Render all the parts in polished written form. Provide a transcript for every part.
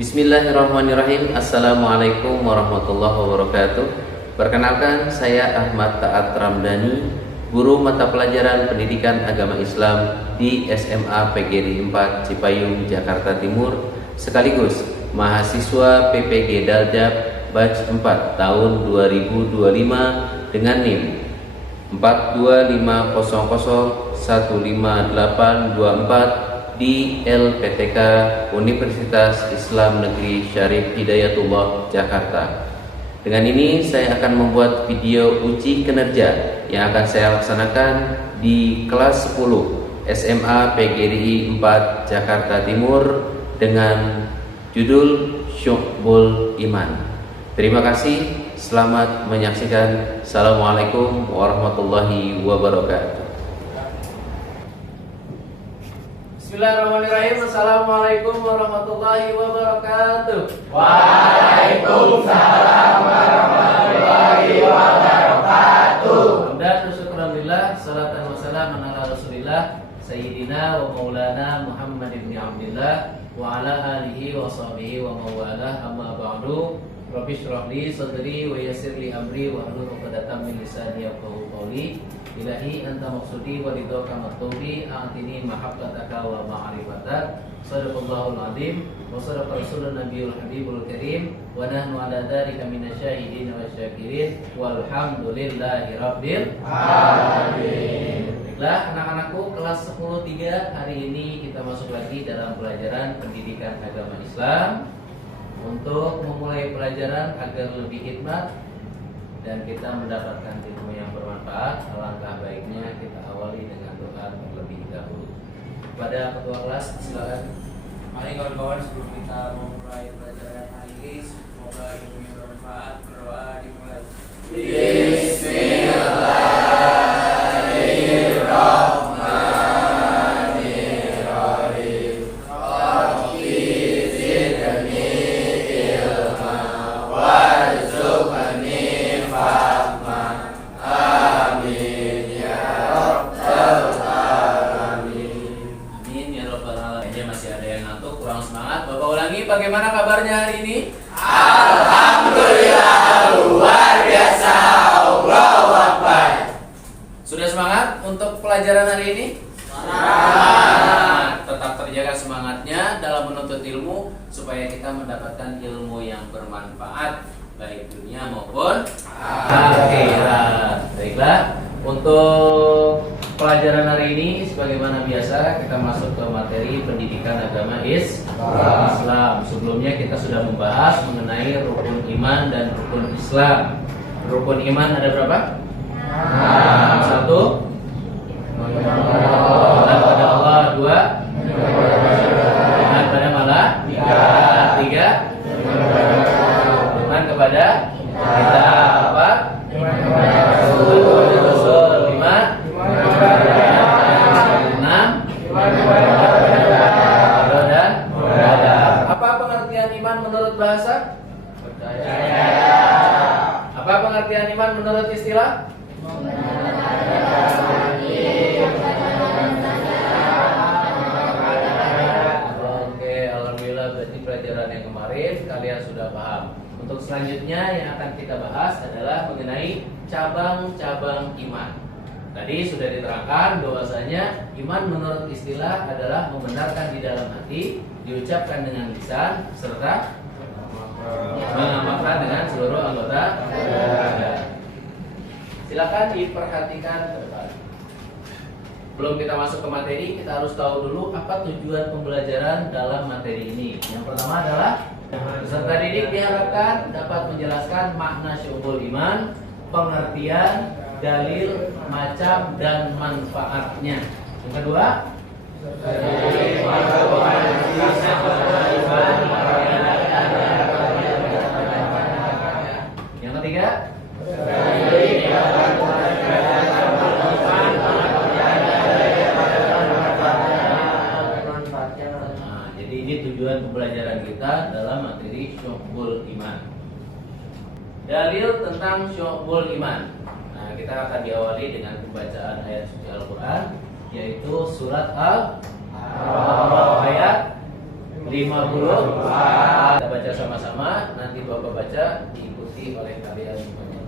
Bismillahirrahmanirrahim. Assalamualaikum warahmatullahi wabarakatuh. Perkenalkan, saya Ahmad Taat Ramdhani, guru mata pelajaran Pendidikan Agama Islam di SMA PGRI 4 Cipayung, Jakarta Timur, sekaligus mahasiswa PPG Daljab batch 4 tahun 2025 dengan NIM 42500158824 di LPTK Universitas Islam Negeri Syarif Hidayatullah Jakarta. Dengan ini saya akan membuat video uji kinerja yang akan saya laksanakan di kelas 10 SMA PGRI 4 Jakarta Timur dengan judul Syu'bul Iman. Terima kasih, selamat menyaksikan. Assalamualaikum warahmatullahi wabarakatuh. Bismillahirrahmanirrahim. Assalamualaikum warahmatullahi wabarakatuh. Waalaikumsalam warahmatullahi wabarakatuh. Alhamdulillah, salatan wassalamu ala Rasulillah Sayyidina wa Maulana Muhammad ibn Abdillah wa ala alihi wa sahbihi wa mawalah. Amma ba'du. Rabbi shrah li sadri wa yassir li amri wa hlul 'uqdatam min lisani yafqahu qawli. Ilahi anta maksudi wa ridhoka matlubi, a'tini mahabbataka wa ma'rifatak. Shadaqallahul azim wa sadaqa rasulun nabiyul habibul karim wa nahnu ala dzalika minasyahidin wa syakirin walhamdulillahi rabbil alamin. Baiklah anak-anakku, kelas 10-3, hari ini kita masuk lagi dalam pelajaran Pendidikan Agama Islam. Untuk memulai pelajaran agar lebih hikmat dan kita mendapatkan ilmu yang bermanfaat, alangkah baiknya kita awali dengan doa terlebih dahulu. Kepada ketua kelas, silakan. Mari kawan-kawan, sebelum kita memulai pelajaran hari ini, semoga ilmu yang bermanfaat, berdoa dimulai. Bismillahirrahmanirrahim. Rabbi zidni ilma warzuqni fahma. Amin ya rabbal alamin. Amin ya rabbal alamin. Masih ada yang ngantuk, kurang semangat. Bapak ulangi, bagaimana kabarnya hari ini? Alhamdulillah, luar biasa. Allahu Akbar. Sudah semangat untuk pelajaran hari ini? Semangat. Tetap terjaga semangatnya dalam menuntut ilmu supaya kita mendapatkan ilmu yang bermanfaat baik dunia maupun akhirat. Baiklah, untuk pelajaran hari ini sebagaimana biasa kita masuk ke materi pendidikan agama Islam. Sebelumnya kita sudah membahas mengenai rukun iman dan rukun Islam. Rukun iman ada berapa? 1. Iman pada Allah. 2. Iman pada malaikat. 3. Iman kepada kita. 4. Iman kepada Rasul. 5. 6. Dan apa pengertian iman menurut bahasa? Apa pengertian iman menurut istilah? Oke, alhamdulillah, berarti pelajaran yang kemarin kalian sudah paham. Untuk selanjutnya yang akan kita bahas adalah mengenai cabang-cabang iman. Tadi sudah diterangkan bahwasanya iman menurut istilah adalah membenarkan di dalam hati, diucapkan dengan lisan, serta mengamalkan dengan seluruh anggota badan. Silakan diperhatikan ke depan. Belum kita masuk ke materi, kita harus tahu dulu apa tujuan pembelajaran dalam materi ini. Yang pertama adalah peserta didik diharapkan dapat menjelaskan makna syu'bul iman, pengertian, dalil, macam, dan manfaatnya. Yang kedua, yang ketiga, jadi ini tujuan pembelajaran kita dalam materi Syu'bul Iman. Dalil tentang Syu'bul Iman. Nah, kita akan diawali dengan pembacaan ayat suci Al-Quran, yaitu surat Al-A'raf ayat 50. Kita baca sama-sama, nanti Bapak baca, diikuti oleh kalian semuanya.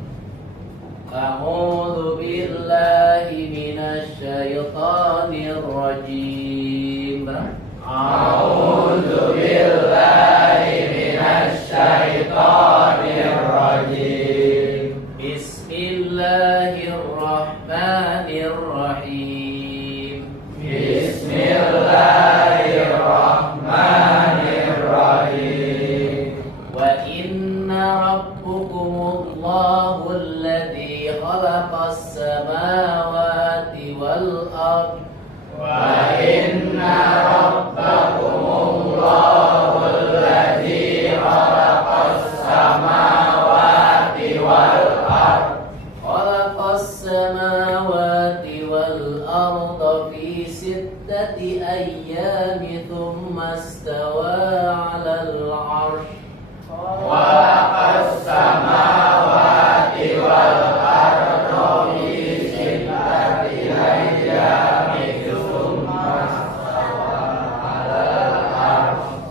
A'udzu billahi minasy syaithanir rajim. A'udzu billahi minasy syaithanir rajim. Bismillahirrahmanirrahim. Bismillahirrahmanirrahim. Wa inna rabbukumullahu alladzi khalaqas samawati wal ardh. Wa inna rabbakumullahu alladzi khalaqas samawati wal ardh. Khalaqas samawati wal ardh fi sittati ayyamin thumma istawa 'alal 'arsy. Khalaqas samawati wal ardh fi sittati ayyamin thumma istawa 'alal 'arsy.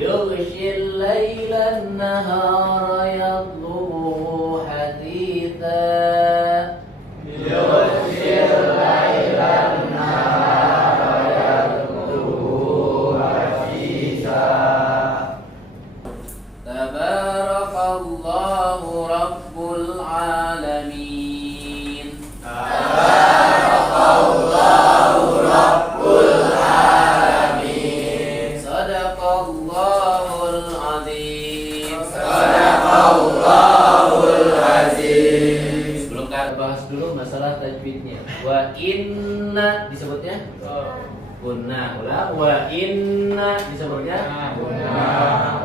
Yughshil laila an-nahara yatlubuhu haditha. Yughshil laila an-nahara yatlubuhu haditha. Tabarakallahu rabbul alamin. Tabarakallahu rabbul alamin. Sadaqallahul azim. Sadaqallahul azim. Sebelum kita bahas dulu masalah tajwidnya. Wa inna disebutnya Kunna. Ulang. Wa inna disebutnya Kunna.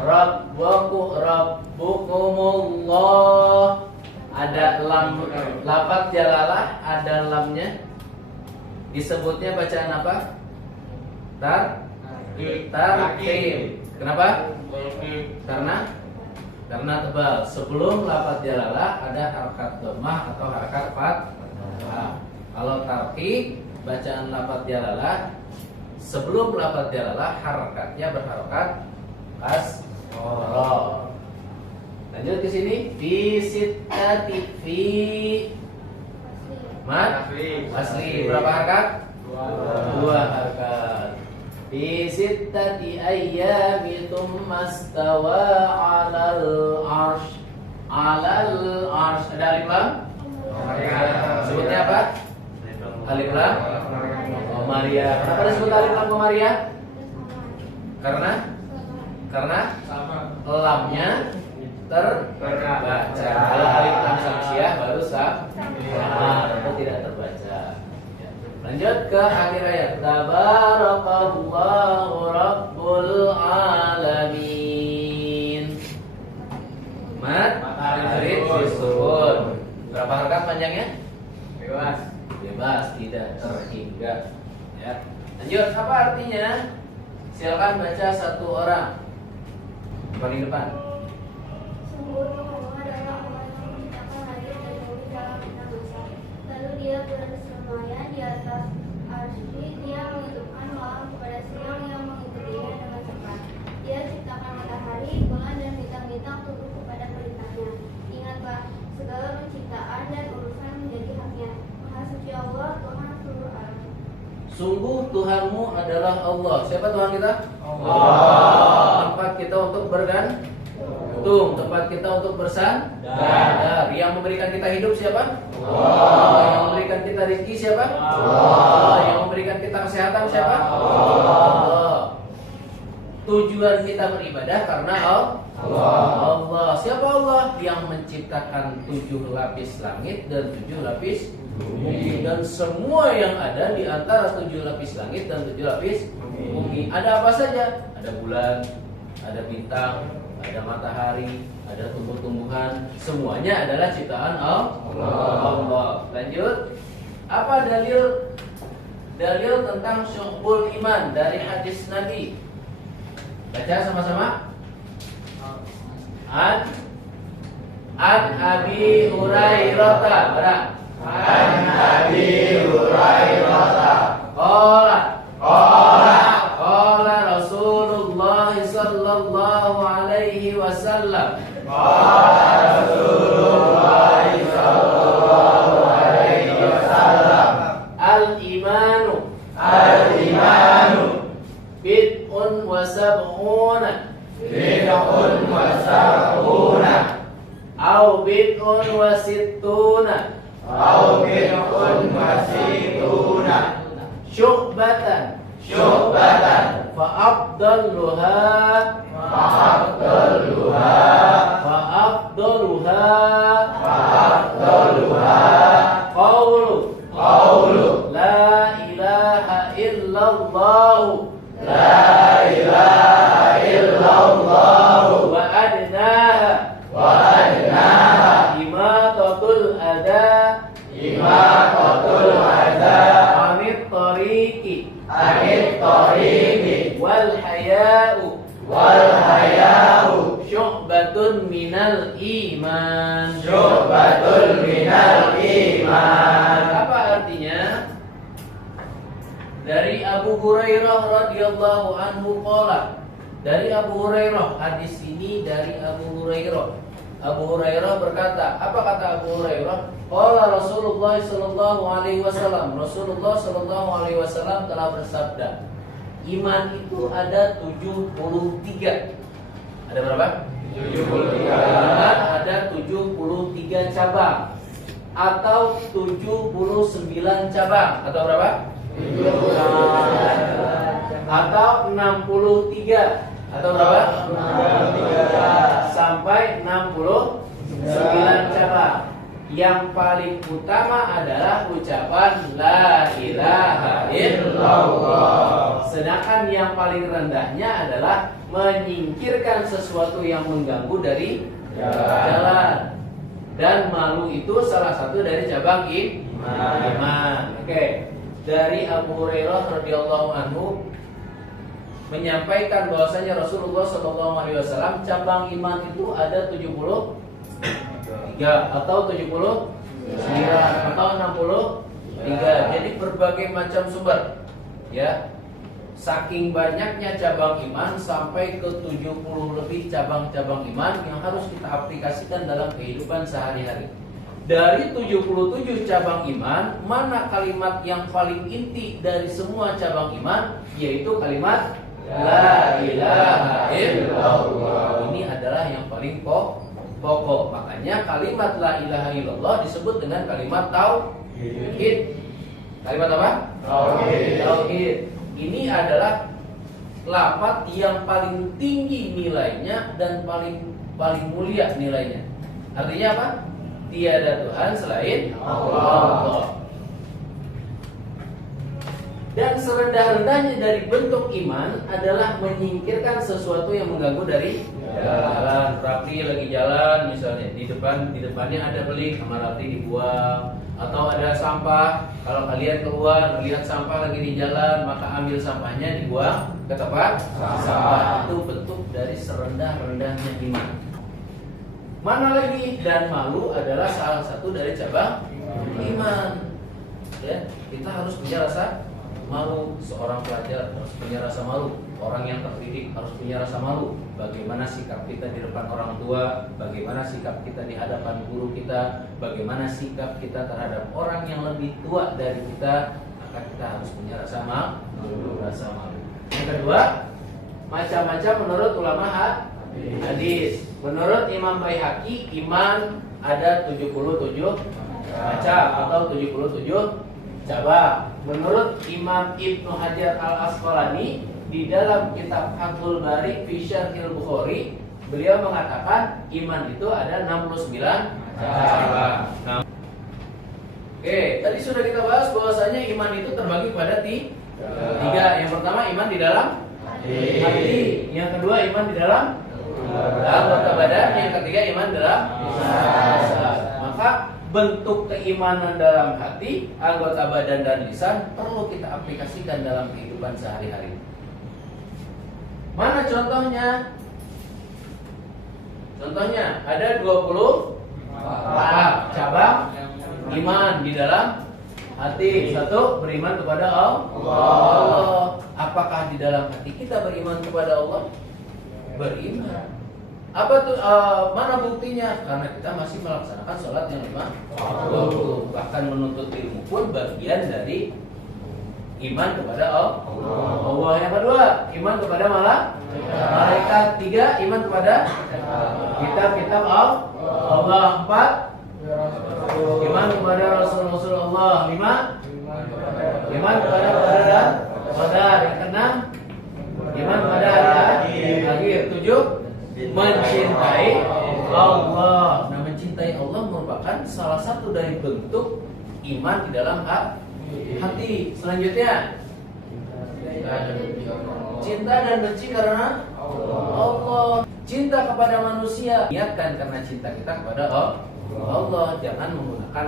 Rabbukumullah. Ada lam, lafaz jalalah, ada lamnya. Disebutnya bacaan apa? Tarqim. Kenapa? Karena tebal. Sebelum lafaz jalalah ada harakat dhammah atau harakat fathah. Kalau tarqim, bacaan lafaz jalalah, sebelum lafaz jalalah harakatnya berharokat kasrah. Lanjut ke sini. Fi sittati fi mat asli berapa harakat? Dua harakat. Fi sittati ayyamin thumma istawa 'alal 'arsy. 'Alal 'arsy ada alif lam? Sebutnya apa? Alif lam Qamariyah. Kenapa disebut alif lam Qamariyah? Karena lamnya terbaca. Kalau alif lam Syamsiyah baru samar atau tidak terbaca. Lanjut ke akhir ayat. Tabarakallahu rabbul alamin. Mat alif disukun. Berapa harakat panjangnya? Bebas, tidak terhingga. Ya. Lanjut, apa artinya? Silakan baca satu orang. Paling depan. Sungguh Allah adalah Allah yang menciptakan langit dan bumi dalam 6 masa. Lalu Dia bersemayam di atas arsy. Dia menghidupkan malam kepada siang yang mengikutinya dengan cepat. Dia ciptakan matahari, bulan dan bintang-bintang tunduk kepada perintahnya. Ingatlah, segala penciptaan dan urusan menjadi haknya. Maha suci Allah, Tuhan seluruh alam. Sungguh Tuhanmu adalah Allah. Siapa Tuhan kita? Allah. Tempat kita untuk bergantung, tempat kita untuk bersandar. Yang memberikan kita hidup siapa? Allah. Yang memberikan kita rezeki siapa? Allah. Yang memberikan kita kesehatan siapa? Allah. Tujuan kita beribadah karena Allah. Siapa Allah? Yang menciptakan 7 lapis langit dan 7 lapis bumi, dan semua yang ada di antara 7 lapis langit dan 7 lapis bumi. Ada apa saja? Ada bulan, ada bintang, ada matahari, ada tumbuh-tumbuhan. Semuanya adalah ciptaan Allah. Lanjut. Apa dalil dalil tentang syu'bul iman dari hadis Nabi. Baca sama-sama. An Abi Hurairah. An Abi Hurairah. Qala Rasulullah sallallahu alaihi wasallam. Al-imanu bid'un wa sab'una Au bid'un wa sittuna Syu'batan Fa afdaluha Qawlu La ilaha illallah Wa adnaha Imatatul adha Anit tariqi Wal haya'u Syu'batun minal iman. Apa artinya? Dari Abu Hurairah radhiyallahu anhu qala. Dari Abu Hurairah, hadis ini dari Abu Hurairah. Abu Hurairah berkata, apa kata Abu Hurairah? Qala Rasulullah sallallahu alaihi wasallam. Rasulullah sallallahu alaihi wasallam telah bersabda, iman itu ada 73. Ada berapa? 73. Iman ada 73 cabang atau 79 cabang atau berapa? 79. Atau 63 atau berapa? 63 sampai 69 cabang. Yang paling utama adalah ucapan La ilaha illallah. Sedangkan yang paling rendahnya adalah menyingkirkan sesuatu yang mengganggu dari jalan. Dan malu itu salah satu dari cabang iman. Oke. Dari Abu Hurairah radhiyallahu anhu menyampaikan bahwasanya Rasulullah SAW cabang iman itu ada 73 atau 79 atau 63. Jadi berbagai macam sumber. Ya. Saking banyaknya cabang iman sampai ke 70 lebih cabang-cabang iman yang harus kita aplikasikan dalam kehidupan sehari-hari. Dari 77 cabang iman, mana kalimat yang paling inti dari semua cabang iman? Yaitu kalimat La ilaha illallah. Ini adalah yang paling pokok. Makanya kalimat La ilaha illallah disebut dengan kalimat tauhid. Kalimat apa? Tauhid. Ini adalah lafaz yang paling tinggi nilainya dan paling mulia nilainya. Artinya apa? Tiada Tuhan selain Allah. Dan serendah-rendahnya dari bentuk iman adalah menyingkirkan sesuatu yang mengganggu dari jalan. Rafli lagi jalan misalnya, di depannya ada beling, sama Rafli dibuang. Atau ada sampah, kalau kalian keluar lihat sampah lagi di jalan, maka ambil sampahnya dibuang ke tempat sampah. Itu bentuk dari serendah-rendahnya iman. Mana lagi? Dan malu adalah salah satu dari cabang iman. Ya, kita harus punya rasa malu. Seorang pelajar harus punya rasa malu. Orang yang terdidik harus punya rasa malu. Bagaimana sikap kita di depan orang tua, bagaimana sikap kita di hadapan guru kita, bagaimana sikap kita terhadap orang yang lebih tua dari kita, maka kita harus punya rasa malu. Yang kedua, macam-macam menurut ulama hadis. Menurut Imam Baihaqi, iman ada 77 macam atau 77 cabang. Menurut Imam Ibnu Hajar Al-Asqalani di dalam kitab Fathul Bari fi Syarhil Bukhari, beliau mengatakan iman itu ada 69 cabang. Oke, tadi sudah kita bahas bahwasanya iman itu terbagi pada tiga. Yang pertama iman di dalam hati. Yang kedua iman di dalam anggota badan. Yang ketiga iman dalam lisan. Maka bentuk keimanan dalam hati, anggota badan dan lisan perlu kita aplikasikan dalam kehidupan sehari-hari. Mana contohnya? Contohnya ada 24 cabang iman di dalam hati. Satu, beriman kepada Allah. Apakah di dalam hati kita beriman kepada Allah? Beriman. Apa tuh? Mana buktinya? Karena kita masih melaksanakan sholat yang 5 waktu. Bahkan menuntut ilmu pun bagian dari iman kepada Allah. Yang kedua, iman kepada malaikat. Tiga, iman kepada kitab-kitab Allah. 4, iman kepada Rasul Allah. 5, iman kepada qadar. Yang keenam, iman kepada hari akhir. 7, mencintai Allah. Nah, mencintai Allah merupakan salah satu dari bentuk iman di dalam hati. Selanjutnya, cinta dan benci karena Allah. Cinta kepada manusia, niatkan karena cinta kita kepada Allah. Jangan menggunakan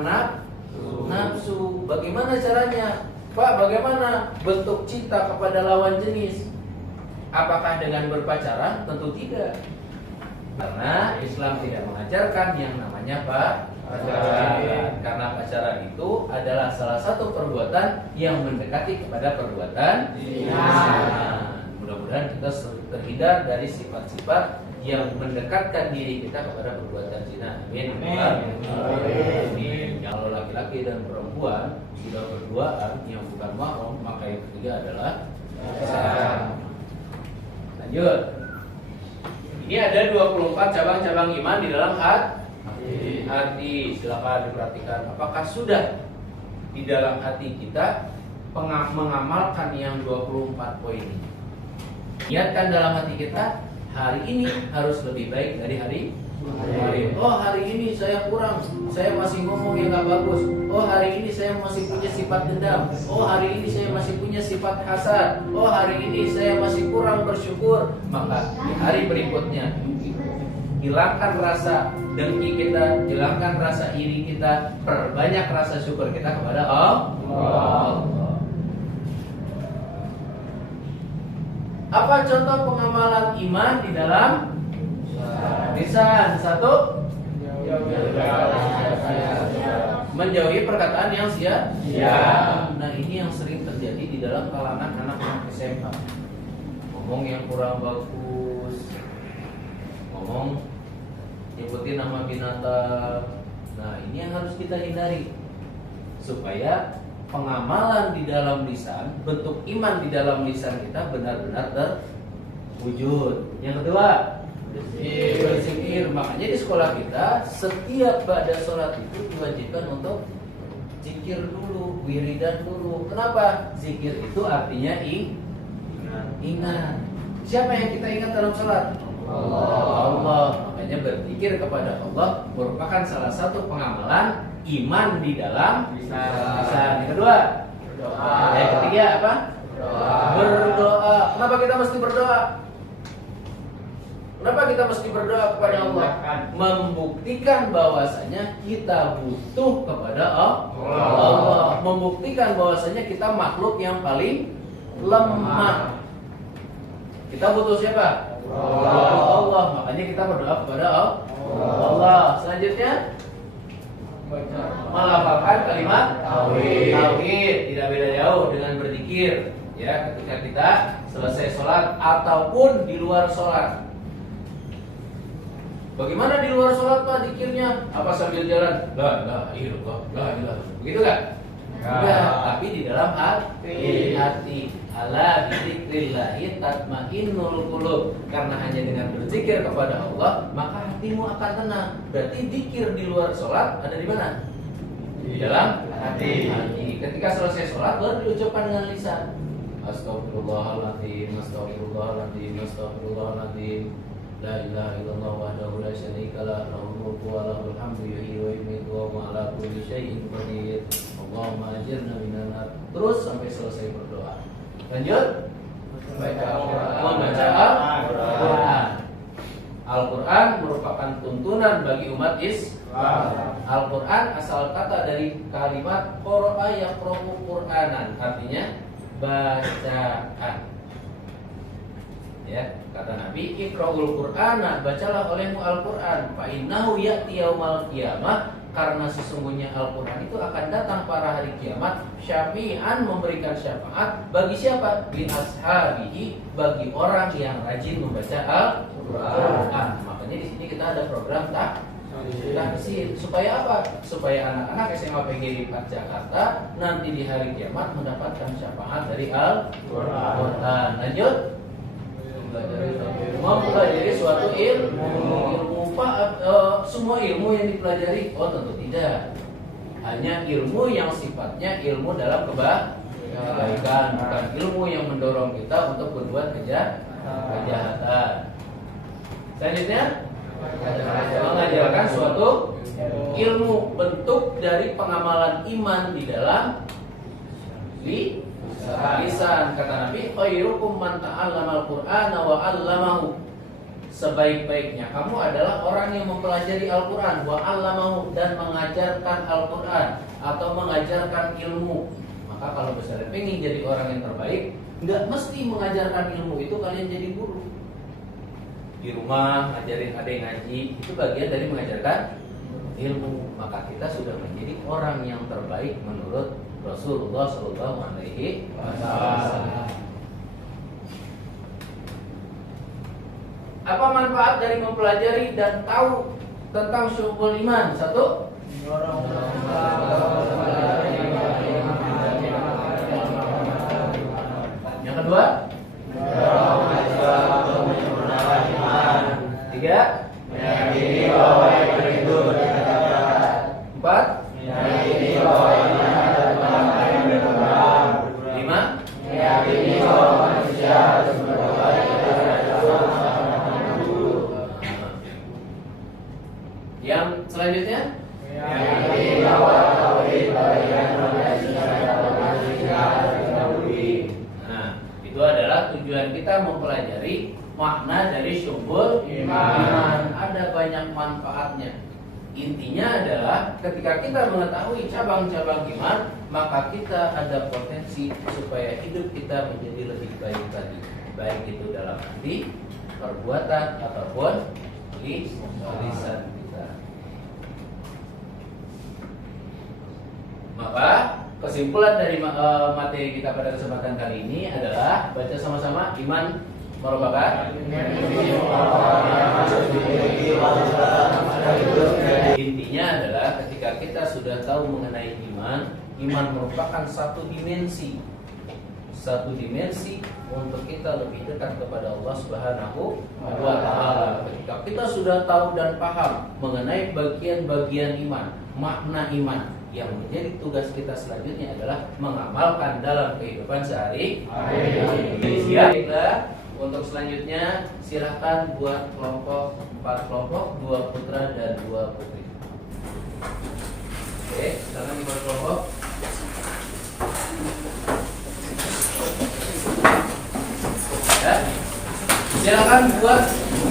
nafsu. Bagaimana caranya? Pak, bagaimana bentuk cinta kepada lawan jenis? Apakah dengan berpacaran? Tentu tidak. Karena Islam tidak mengajarkan yang namanya pacaran. Karena pacaran itu adalah salah satu perbuatan yang mendekati kepada perbuatan zina. Mudah-mudahan kita terhindar dari sifat-sifat yang mendekatkan diri kita kepada perbuatan zina. Amin. Amin. Kalau laki-laki dan perempuan sudah berduaan yang bukan mahram, maka yang ketiga adalah pacaran. Lanjut. Ini ada 24 cabang-cabang iman di dalam hati. Silakan diperhatikan. Apakah sudah di dalam hati kita mengamalkan yang 24 poin ini? Niatkan dalam hati kita, hari ini harus lebih baik dari hari kemarin. Oh, hari ini saya kurang, saya masih ngomong yang gak bagus. Oh, hari ini saya masih punya sifat dendam. Oh, hari ini saya masih punya sifat hasad. Oh, hari ini saya masih kurang bersyukur. Maka di hari berikutnya, hilangkan rasa dengki kita, hilangkan rasa iri kita, perbanyak rasa syukur kita kepada Allah. Apa contoh pengamalan iman di dalam lisan? 1, menjauhi perkataan yang sia-sia. Nah, ini yang sering terjadi di dalam kalangan anak-anak SMA. Ngomong yang kurang bagus, ngomong nyebutin nama binatang. Nah, ini yang harus kita hindari supaya pengamalan di dalam lisan, bentuk iman di dalam lisan kita benar-benar terwujud. Yang kedua, berzikir. Makanya di sekolah kita setiap pada sholat itu diwajibkan untuk zikir dulu, wiridan dulu. Kenapa? Zikir itu artinya ingat. Siapa yang kita ingat dalam sholat? Allah. Makanya berzikir kepada Allah merupakan salah satu pengamalan iman di dalam lisan. Yang kedua, yang ketiga apa? Berdoa. Kenapa kita mesti berdoa? Kenapa kita mesti berdoa kepada Allah? Membuktikan bahwasanya kita butuh kepada Allah. Membuktikan bahwasanya kita makhluk yang paling lemah. Kita butuh siapa? Allah. Makanya kita berdoa kepada Allah. Selanjutnya, melafalkan kalimat tauhid. Tidak beda jauh dengan berzikir. Ya, ketika kita selesai sholat ataupun di luar sholat. Bagaimana di luar sholat Pak zikirnya? Apa sambil jalan? La ilaha illallah, la ilaha. Begitu kan? Enggak, tapi di dalam hati. Ala bizikrillahi tatmainnul qulub. Karena hanya dengan berzikir kepada Allah, maka hatimu akan tenang. Berarti zikir di luar sholat ada di mana? Di dalam hati. Ketika selesai sholat baru diucapkan dengan lisan. Astagfirullahaladzim, astagfirullahaladzim, astagfirullahaladzim. La ilaha illallah wahdahu la syarika lah, lahul mulku wa lahul hamdu, yuhyi wa yumiitu wa huwa ala kulli syai'in qadir. Allahumma ajirna minan nar. Terus sampai selesai berdoa. Lanjut, membaca Al-Quran. Al-Quran merupakan tuntunan bagi umat Al-Quran asal kata dari kalimat qara'a yaqra'u Qur'anan, artinya bacaan. Ya, kata Nabi, iqra'ul Qur'ana, bacalah olehmu Al-Quran, fa innahu ya'ti yaumal qiyamah, karena sesungguhnya Al-Quran itu akan datang pada hari kiamat, syafi'an, memberikan syafaat bagi siapa? Li ashabihi, bagi orang yang rajin membaca Al-Quran. Makanya di sini kita ada program tahsin. Supaya apa? Supaya anak-anak SMA PGRI 4 Jakarta nanti di hari kiamat mendapatkan syafaat dari Al-Quran. Lanjut. Mempelajari suatu ilmu. Semua ilmu yang dipelajari? Oh, tentu tidak. Hanya ilmu yang sifatnya ilmu dalam kebaikan, bukan ilmu yang mendorong kita untuk berbuat kejahatan. Selanjutnya, mengajarkan suatu ilmu, bentuk dari pengamalan iman di dalam lisan. Kata Nabi, khairukum man ta'allama al-Qur'ana wa 'allamahu. Sebaik-baiknya kamu adalah orang yang mempelajari Al-Quran, wa 'allamahu, dan mengajarkan Al-Quran atau mengajarkan ilmu. Maka kalau misalnya pengen jadi orang yang terbaik, nggak mesti mengajarkan ilmu itu kalian jadi guru. Di rumah ngajarin adik ngaji, itu bagian dari mengajarkan ilmu. Maka kita sudah menjadi orang yang terbaik menurut Rasulullah SAW. Apa manfaat dari mempelajari dan tahu tentang syukur iman? Satu, yang kedua, tiga, meyakini bahwa iman itu berdasarkan. Empat, meyakini bahwa iman adalah yang berkembang. Lima, meyakini bahwa manusia harus bertobat kepada Allah. Yang selanjutnya, meyakini bahwa tauhid bagian dari manusia harus diketahui. Nah, itu adalah tujuan kita mempelajari makna dari syukur iman. Ada banyak manfaatnya. Intinya adalah ketika kita mengetahui cabang-cabang iman, maka kita ada potensi supaya hidup kita menjadi lebih baik lagi, baik itu dalam hati, perbuatan ataupun lisan kita. Maka kesimpulan dari materi kita pada kesempatan kali ini adalah, baca sama-sama, iman merupakan intinya adalah ketika kita sudah tahu mengenai iman, iman merupakan satu dimensi untuk kita lebih dekat kepada Allah Subhanahu wa Ta'ala. Ketika kita sudah tahu dan paham mengenai bagian-bagian iman, makna iman, yang menjadi tugas kita selanjutnya adalah mengamalkan dalam kehidupan sehari-hari. Siap. Untuk selanjutnya silahkan buat kelompok 4 kelompok, 2 putra dan 2 putri. Oke, silakan dibuat kelompok. Ya. Silakan buat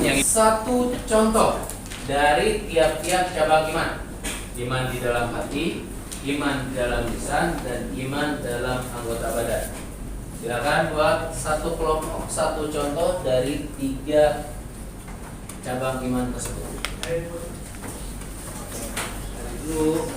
yang satu contoh dari tiap-tiap cabang iman. Iman di dalam hati, iman di dalam lisan, dan iman dalam anggota badan. Silakan buat satu kelompok, satu contoh dari 3 cabang iman tersebut. Dulu.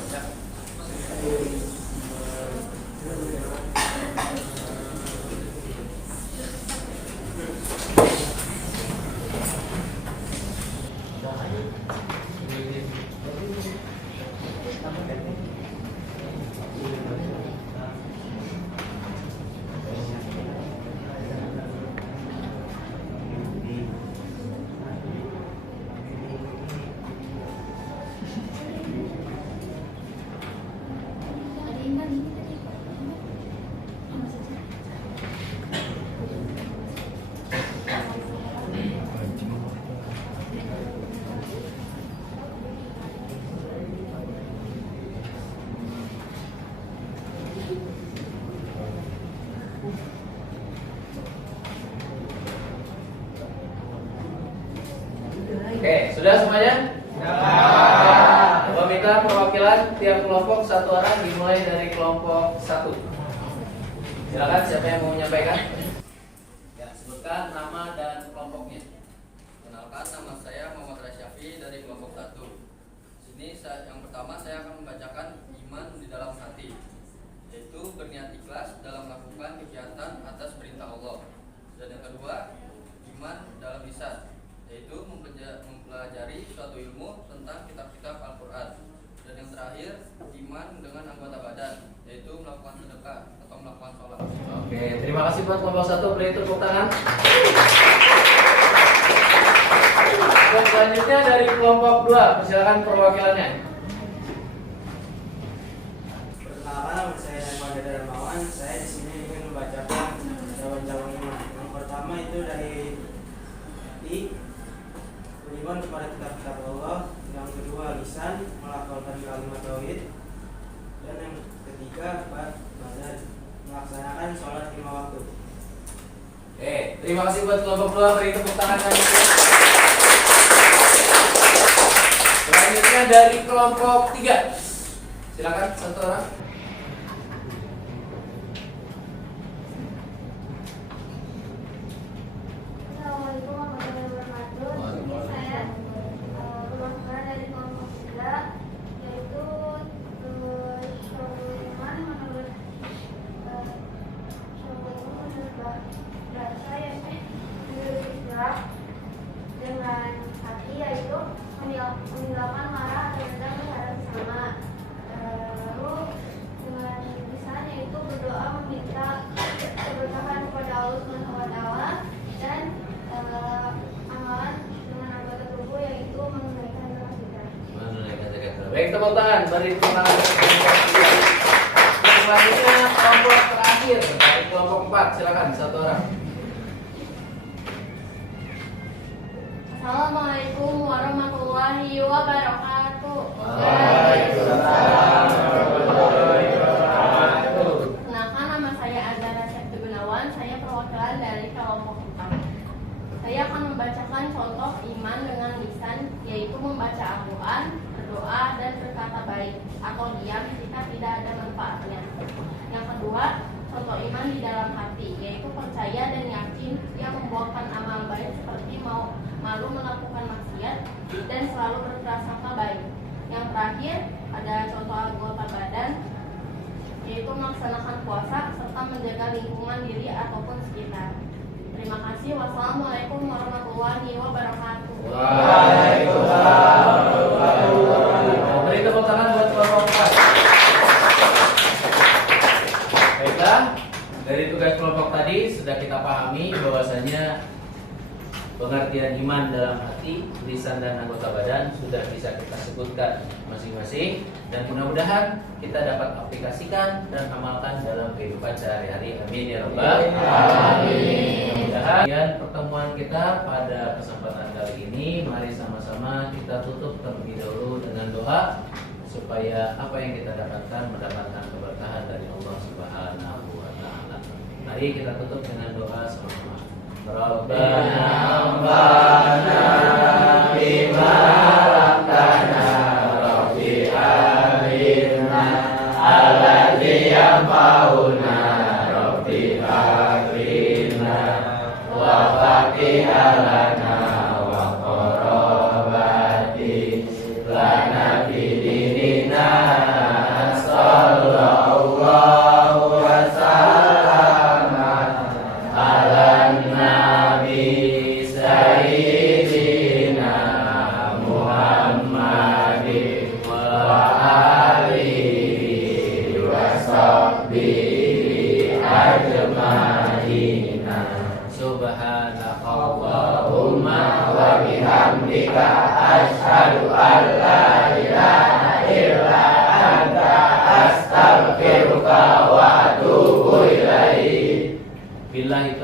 Oke, sudah semuanya? Ya. kelompok satu orang, dimulai dari kelompok 1. Silakan, siapa yang mau menyampaikan? Ya, sebutkan nama dan kelompoknya. Kenalkan, nama saya Muhammad Rasyafi dari kelompok 1. Sini yang pertama saya akan membacakan iman di dalam hati, yaitu berniat ikhlas dalam melakukan kegiatan atas perintah Allah. Dan yang kedua, iman dalam lisan, yaitu mempelajari suatu ilmu tentang kitab-kitab Al-Quran. Dan yang terakhir, iman dengan anggota badan, yaitu melakukan sedekah atau melakukan sholat. Oke, terima kasih buat kelompok 1. Beri tepuk tangan. Dan selanjutnya dari kelompok 2, persilakan perwakilannya. Perkenalkan, nama saya Dharma Darmawan. Saya di sini ingin membacakan cabang-cabang iman. Yang pertama itu dari hati, beriman kepada kitab-kitab Allah. Yang kedua, lisan, melafalkan kalimat tauhid. Dan yang ketiga, badan, melaksanakan sholat 5 waktu. Oke, terima kasih buat kelompok 2. Beri tepuk tangan kami. Selanjutnya dari kelompok 3. Silakan satu orang. Assalamualaikum warahmatullahi wabarakatuh. Ini saya perwakilan dari kelompok 3, yaitu Syawal menurut bahasa yaitu menurut Islam dengan hati, yaitu meninggalkan marah atau dendam terhadap sesama. Lalu dengan lisan yaitu berdoa meminta keberkahan kepada Allah Subhanahu wa taala, dan amalan dengan anggota tubuh yaitu menunaikan zakat fitrah. Menunaikan zakat fitrah. Baik, tepuk tangan. Beri tepuk tangan. Selanjutnya kelompok terakhir dari kelompok 4. Silakan satu orang. Assalamualaikum warahmatullahi wabarakatuh. Waalaikumsalam warahmatullahi wabarakatuh. Kenalkan, nama saya Azhara Septi Gunawan. Saya perwakilan dari kelompok 4. Saya akan membacakan contoh iman dengan lisan, yaitu membaca Al-Quran, berdoa, dan berkata baik atau diam jika tidak ada manfaatnya. Yang kedua, contoh iman di dalam hati, yaitu percaya dan yakin yang membuahkan amal baik seperti malu melakukan maksiat dan selalu berprasangka baik. Yang terakhir, ada contoh anggota badan, yaitu melaksanakan puasa serta menjaga lingkungan diri ataupun sekitar. Terima kasih. Wassalamualaikum warahmatullahi wabarakatuh. Waalaikumsalam warahmatullahi wabarakatuh. Beri tepuk tangan buat kelompok 4. Baiklah, dari tugas kelompok tadi sudah kita pahami bahwasanya pengertian iman dalam hati, lisan, dan anggota badan sudah bisa kita sebutkan masing-masing, dan mudah-mudahan kita dapat aplikasikan dan amalkan dalam kehidupan sehari-hari. Amin ya rabbal alamin. Mudah-mudahan pertemuan kita pada kesempatan kali ini, mari sama-sama kita tutup terlebih dahulu dengan doa supaya apa yang kita dapatkan mendapatkan keberkahan dari Allah Subhanahu wa taala. Mari kita tutup dengan doa sama-sama. Rabbana amfa'na bima 'allamtana, Rabbi alimna alladzi yanfa'una, Rabbi akrimna wa faqihna lana wa qarabati lana bidinina sallallahu wa sallama ala Nabi Sayyidina Muhammadin wa alihi wa sahbihi ajma'ina. Subhanakallahumma wa bihamdika asyhadu an la ilaha illa anta astaghfiruka wa atubu ilaik. Billahi